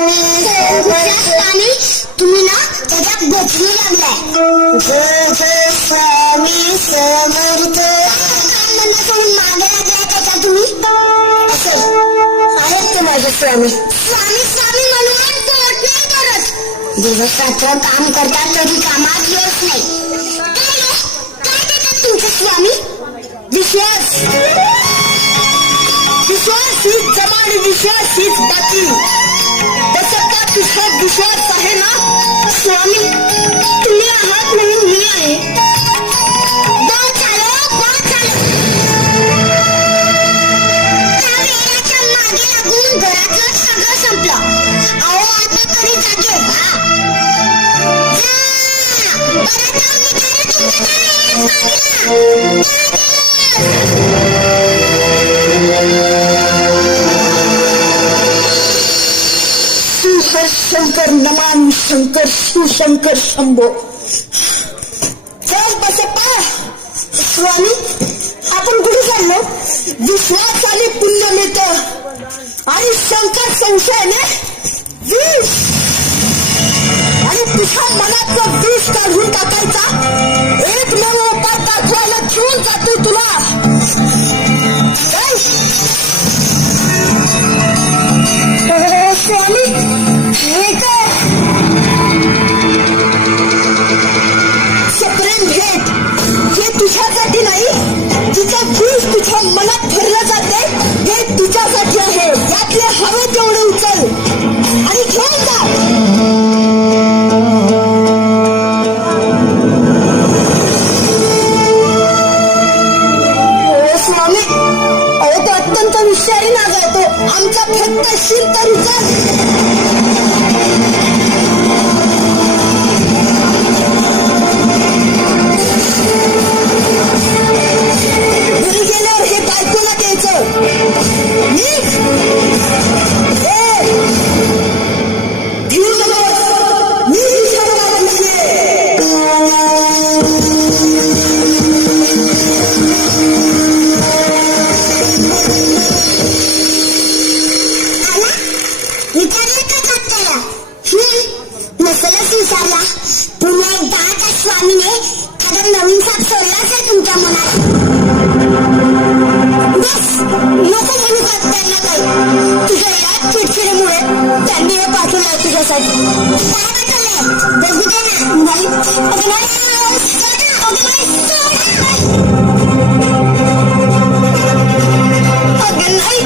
स्वामी तुम्ही ना त्याच्यात बचलू लागलाय. स्वामी समर्थ सोडून मागे लागलाय त्याच्या तुम्ही असं आहेत ते माझे स्वामी. स्वामी स्वामी म्हणून कळत नाही करत दिवस रात्र काम करतात तरी कामात यश नाही. काय देतात तुमचे स्वामी? विश्वास विश्वास हीच जमा आणि विश्वास हीच बाकी. त्याचा पुस्तक विश्वास आहे ना स्वामी. तुम्ही आहात म्हणून मी आहे. बहुत झालं बहुत झालं. त्या वेळाच्या मागे लागून घरातलं सगळं संपलं. अहो आता तरी जागे व्हा. परत जाऊन विचारा तुमच्या हर शंकर नमामि शंकर शिवशंकर शंभो. चल बसप्पा. स्वामी आपण कुठे चाललो? विश्वास आणि पुण्य मिळतं आणि शंकर संशयाने विष आणि तुझ्या मनातलं विष काढून टाकायचा एकमेव उपाय दाखवायला घेऊन जातो तुला. स्वामी प्रेम भेट हे तुझ्यासाठी नाही. जिचं विष तुझ्या मनात भरलं जाते हे तुझ्यासाठी आहे. यातले हवे तेवढे उचल आणि घेऊन जा. स्वामी अहो तो अत्यंत विषारी नाग आहे. तो आमचा फक्त शील तर उचल. घरी गेल्यावर हे बायकोला द्यायचं. घेऊ नको मी विचारलं का खात्याला? नसलच विचारला. पुन्हा एकदा त्या स्वामीने एखादा नवीन साप सोडलाच आहे तुमच्या मनात. बस नको म्हणू खात्याला काही. तुझ्या या चिडचिडीमुळे त्यांनी हे पाठवलं तुझ्यासाठी. काय पाठवलंय बघू दे ना. नाही अगं नाही